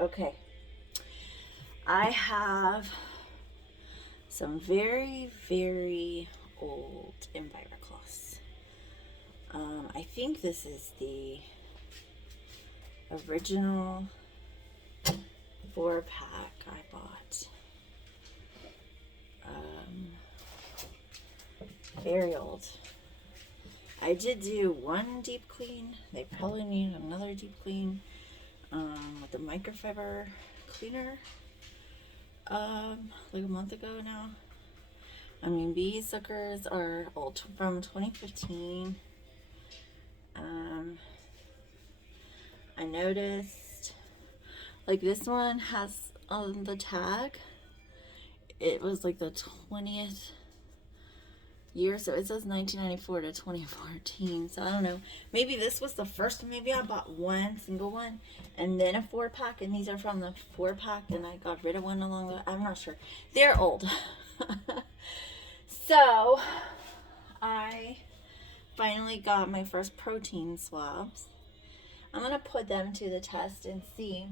Okay. I have some very, very old EnviroCloths. I think this is the original 4-pack I bought. Very old. I did do one deep clean. They probably need another deep clean with the microfiber cleaner like a month ago now. I mean, these suckers are old, from 2015. I noticed, like, this one has on the tag, it was like the 20th year, so it says 1994 to 2014. So I don't know, maybe this was the first one. Maybe I bought one single one and then a 4-pack, and these are from the 4-pack, and I got rid of one along the, I'm not sure. They're old. So I finally got my first protein swabs. I'm gonna put them to the test and see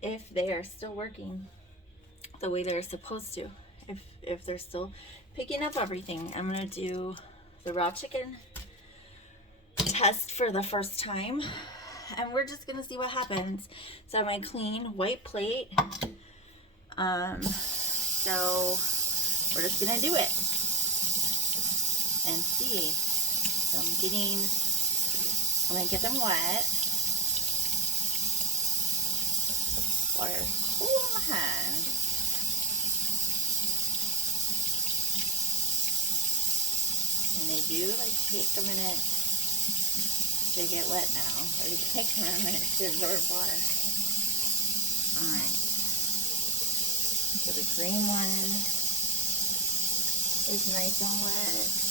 if they are still working the way they're supposed to, if they're still picking up everything. I'm gonna do the raw chicken test for the first time, and we're just gonna see what happens. So my clean white plate. So we're just gonna do it and see. So I'm gonna get them wet. Water's cool on my hands. And they do like take a minute to get wet now. Or they take a minute to absorb water. Alright. So the green one is nice and wet.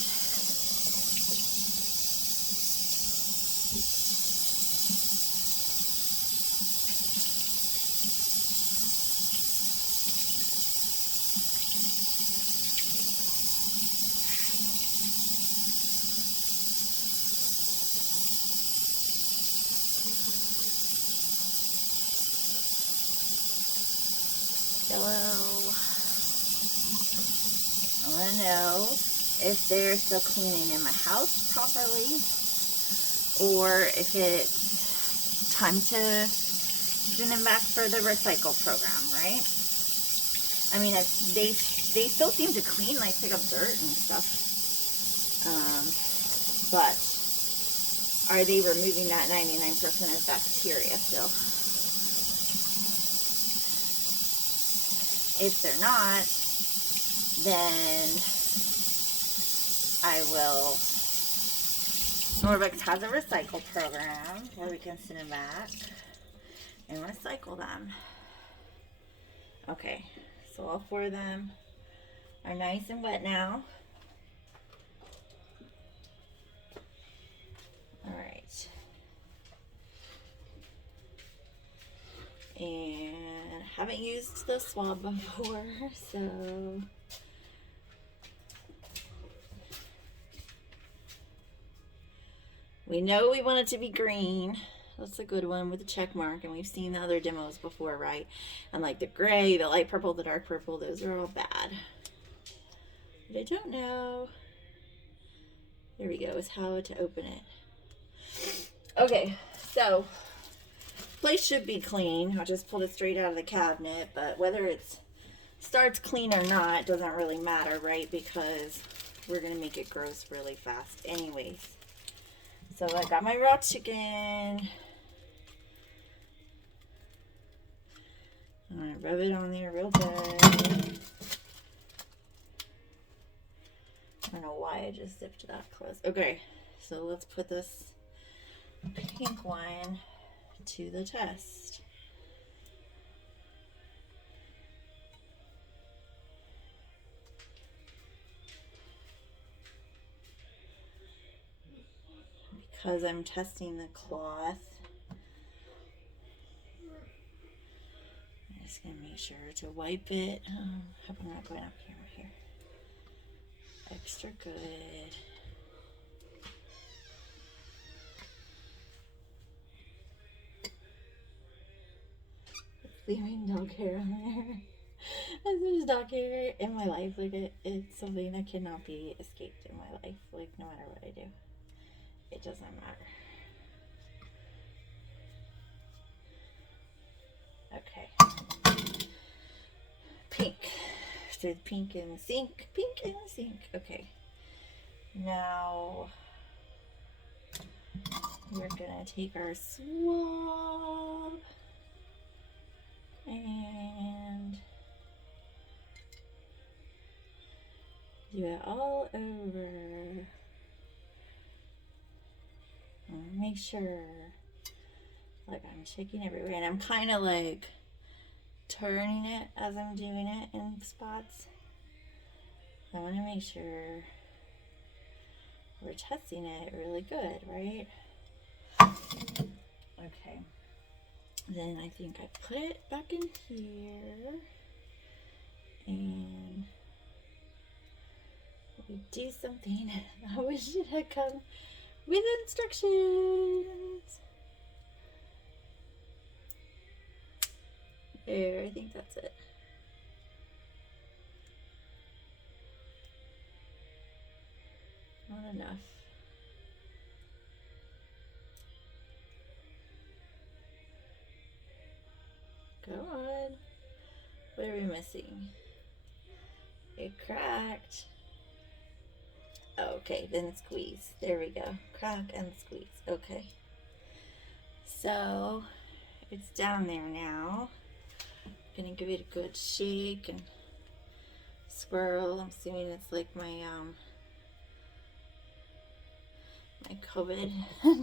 Yellow. I want to know if they're still cleaning in my house properly, or if it's time to send them back for the recycle program, right? I mean, they still seem to clean, like pick up dirt and stuff, but are they removing that 99% of bacteria still? If they're not, then I will. Norvex has a recycle program where we can send them back and recycle them. Okay, so all 4 of them are nice and wet now. All right. And I haven't used the swab before, so we know we want it to be green. That's a good one with a check mark, and we've seen the other demos before, right? And like the gray, the light purple, the dark purple, those are all bad. But I don't know. There we go, is how to open it. Okay, so place should be clean. I just pulled it straight out of the cabinet, but whether it starts clean or not doesn't really matter, right? Because we're gonna make it gross really fast anyways. So I got my raw chicken. I'm gonna rub it on there real good. I don't know why I just zipped that close. Okay, so let's put this pink one to the test. Because I'm testing the cloth, I'm just gonna make sure to wipe it. Hope I'm not going up camera here. Extra good. flaming dog hair on there. There's dog hair in my life. Like it's something that cannot be escaped in my life. Like no matter what I do, it doesn't matter. Okay. Pink. So pink in the sink. Pink in the sink. Okay. Now we're gonna take our swab and do it all over. Make sure, like I'm checking everywhere, and I'm kind of like turning it as I'm doing it in spots. I want to make sure we're testing it really good, right? Okay. Then I think I put it back in here, and we do something. I wish it had come with instructions. There, I think that's it. Not enough. Go on. What are we missing? It cracked. Okay, then squeeze. There we go. Crack and squeeze. Okay. So it's down there now. Gonna give it a good shake and swirl. I'm assuming it's like my my COVID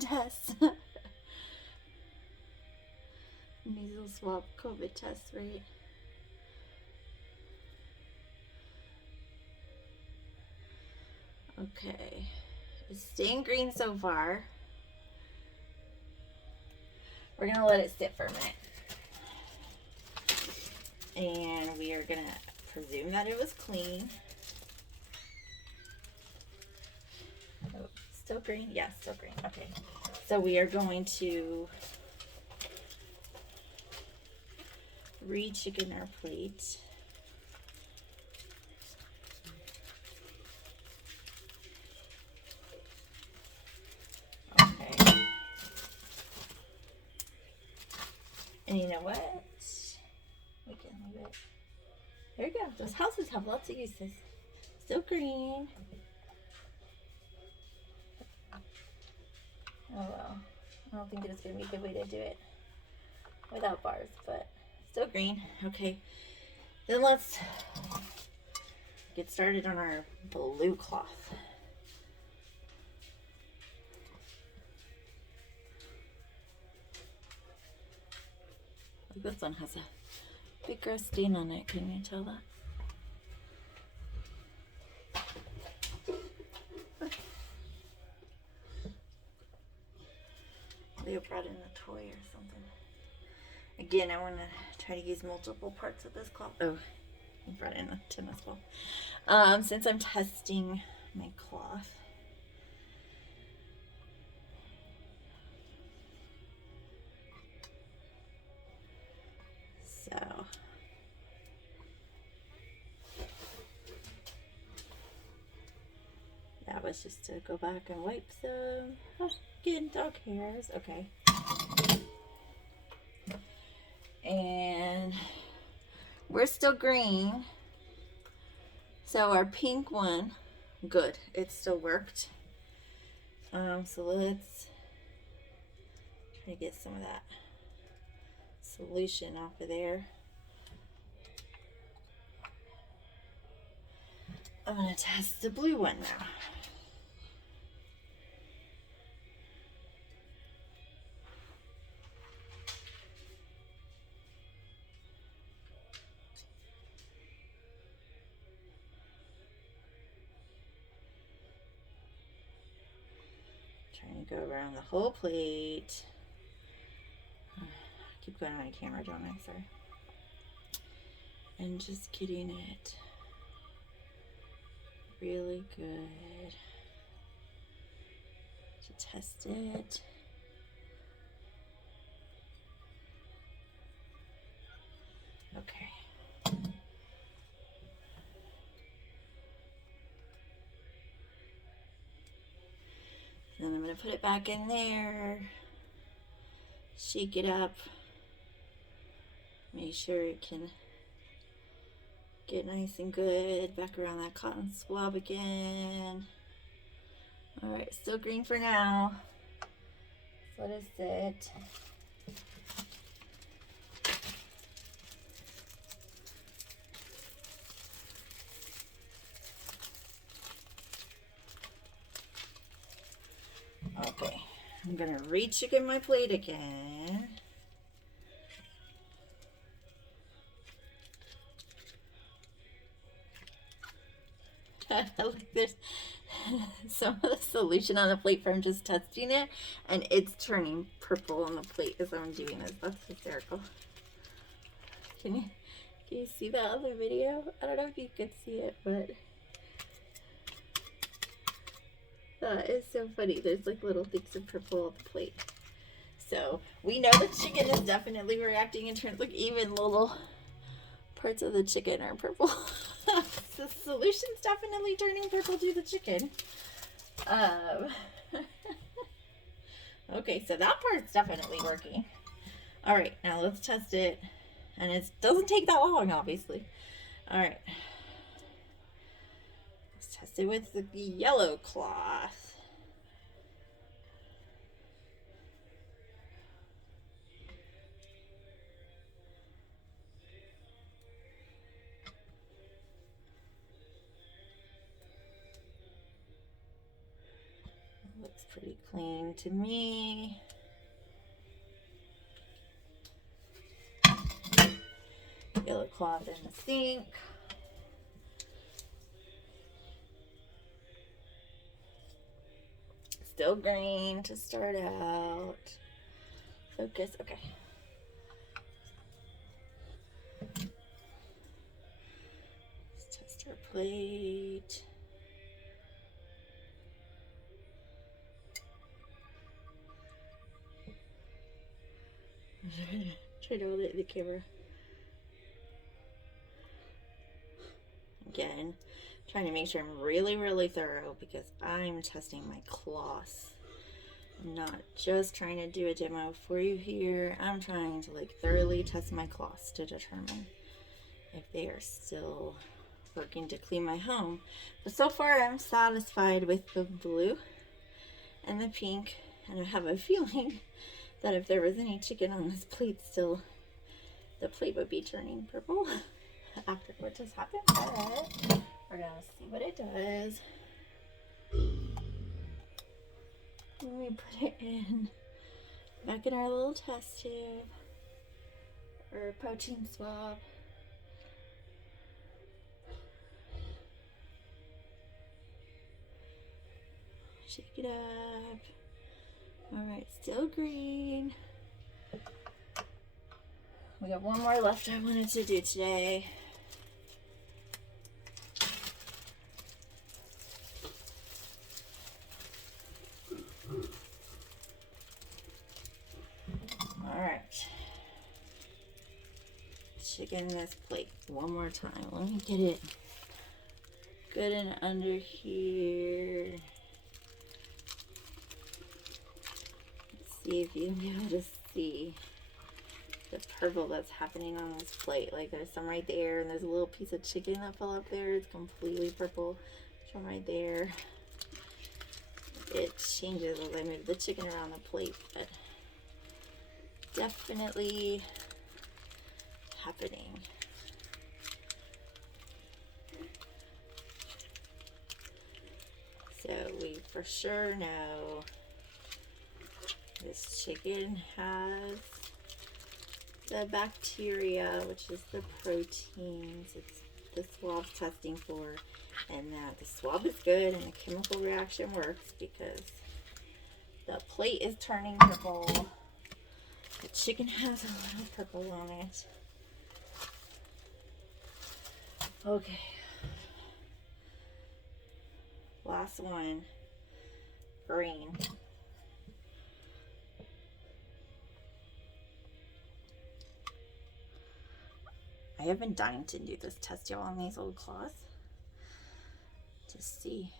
test. Measles swab COVID test, right? Okay, it's staying green so far. We're gonna let it sit for a minute. And we are gonna presume that it was clean. Oh, still green? Yes, still green. Okay. So we are going to re-chicken our plate. Okay. And you know what? We can leave it. There you go. Those houses have lots of uses. Still green. Oh well. I don't think it's going to be a good way to do it without bars, but still green. Okay. Then let's get started on our blue cloth. This one has a big grass stain on it. Can you tell that? Leo brought in a toy or something. Again, I want to try to use multiple parts of this cloth. Oh, he brought in a tennis ball. Since I'm testing my cloth. So that was just to go back and wipe some. Oh, getting dog hairs. Okay. And we're still green. So our pink one, good. It still worked. So let's try to get some of that solution off of there. I'm going to test the blue one now. Trying to go around the whole plate. I keep going on my camera, don't I? Sorry. And just getting it really good to test it. Okay. Then I'm going to put it back in there. Shake it up. Make sure it can get nice and good. Back around that cotton swab again. Alright, still green for now. Let it sit. Okay, I'm gonna re-chicken my plate again. Like there's some of the solution on the plate from just testing it, and it's turning purple on the plate as I'm doing this. That's hysterical. Can you see that other video? I don't know if you could see it, but that is so funny. There's like little things of purple on the plate. So we know the chicken is definitely reacting in terms, like even little parts of the chicken are purple. The solution's definitely turning purple to the chicken. Okay, so that part's definitely working. All right, now let's test it. And it doesn't take that long, obviously. All right. Let's test it with the EnviroCloths. Looks pretty clean to me. EnviroCloth in the sink. Still green to start out. Focus, okay. Let's test our plate. Try to hold it in the camera. Again, trying to make sure I'm really, really thorough because I'm testing my cloths. I'm not just trying to do a demo for you here. I'm trying to like thoroughly test my cloths to determine if they are still working to clean my home. But so far I'm satisfied with the blue and the pink, and I have a feeling that if there was any chicken on this plate still, the plate would be turning purple after what just happened, but we're gonna see what it does. Let me put it in back in our little test tube or protein swab. Shake it up. All right, still green. We got one more left I wanted to do today. All right. Chicken this plate one more time. Let me get it good and under here. Let's see if you'll be able to see the purple that's happening on this plate. Like there's some right there, and there's a little piece of chicken that fell up there. It's completely purple. There's one right there. It changes as I move the chicken around the plate, but definitely happening. So we for sure know this chicken has the bacteria, which is the proteins it's the swab testing for, and that the swab is good and the chemical reaction works because the plate is turning purple. The chicken has a little purple on it. Okay. Last one. Green. I have been dying to do this test, y'all, on these old cloths to see.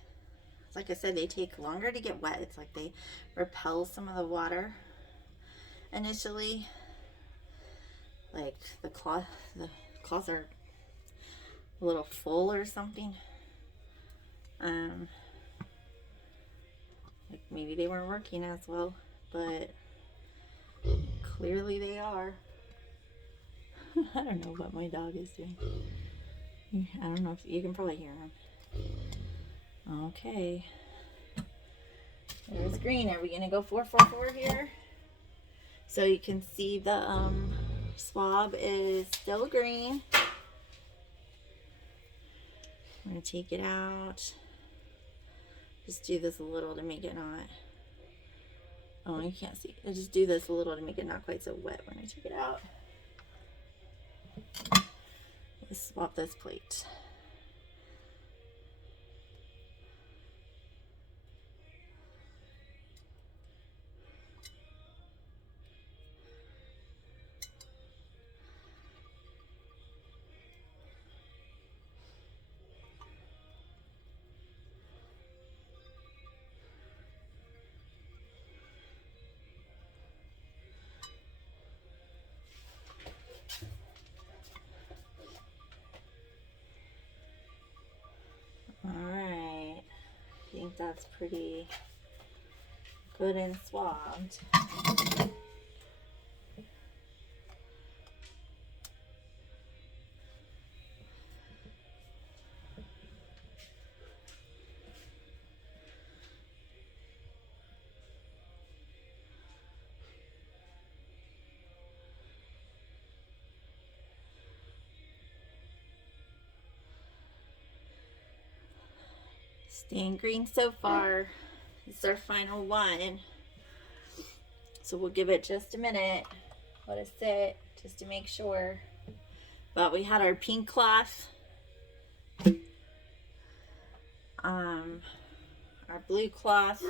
Like I said, they take longer to get wet. It's like they repel some of the water initially. Like the cloths are a little full or something. Like maybe they weren't working as well, but clearly they are. I don't know what my dog is doing. I don't know if you can probably hear him. Okay. There's green. Are we gonna go 444 here? So you can see the swab is still green. I'm gonna take it out. Just do this a little to make it not. Oh, you can't see. I just do this a little to make it not quite so wet when I take it out. Let's swap this plate. Alright, I think that's pretty good and swabbed. Staying green so far. It's our final one. So we'll give it just a minute. Let it sit just to make sure. But we had our pink cloth. Our blue cloth.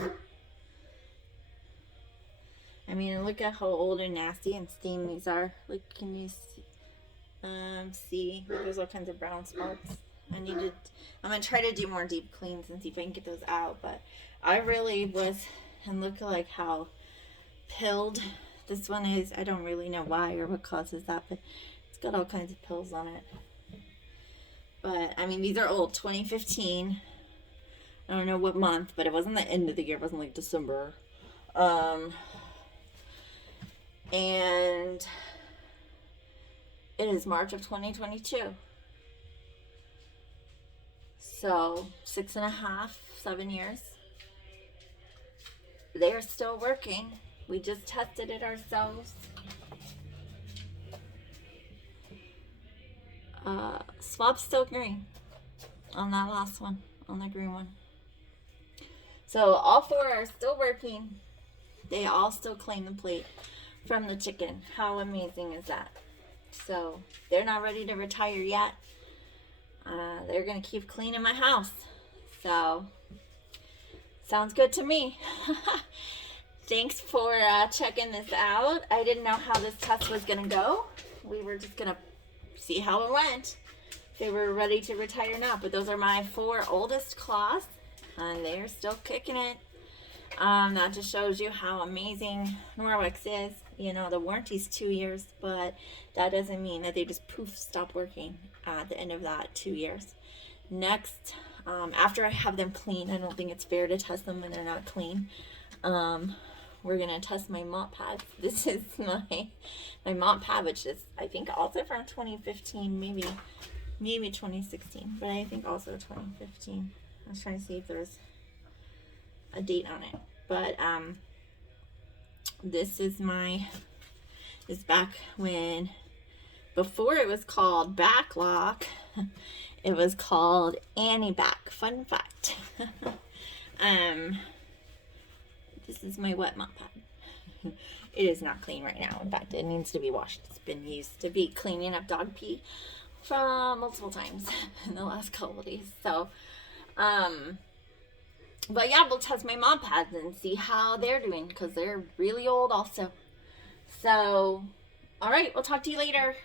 I mean, look at how old and nasty and stained these are. Look, can you see? There's all kinds of brown spots. I'm gonna try to do more deep cleans and see if I can get those out, but I really was, and look like how pilled this one is. I don't really know why or what causes that, but it's got all kinds of pills on it. But I mean, these are old, 2015. I don't know what month, but it wasn't the end of the year. It wasn't like December. And it is March of 2022. So 6.5, 7 years. They are still working. We just tested it ourselves. Swab's still green on that last one, on the green one. So all 4 are still working. They all still claim the plate from the chicken. How amazing is that? So they're not ready to retire yet. They're gonna keep cleaning my house. So sounds good to me. Thanks for checking this out. I didn't know how this test was gonna go. We were just gonna see how it went. If they were ready to retire now. But those are my 4 oldest cloths, and they're still kicking it. That just shows you how amazing Norwex is. You know, the warranty's 2 years, but that doesn't mean that they just poof stop working at the end of that 2 years. Next, after I have them clean, I don't think it's fair to test them when they're not clean. We're gonna test my mop pad. This is my mop pad, which is I think also from 2015, maybe 2016, but I think also 2015. I was trying to see if there's a date on it, but this is back when, before it was called Backlock, it was called Annie Back. Fun fact. This is my wet mop pad. It is not clean right now. In fact, it needs to be washed. It's been used to be cleaning up dog pee from multiple times in the last couple of days. So, but yeah, we'll test my mop pads and see how they're doing, because they're really old also. So, all right, we'll talk to you later.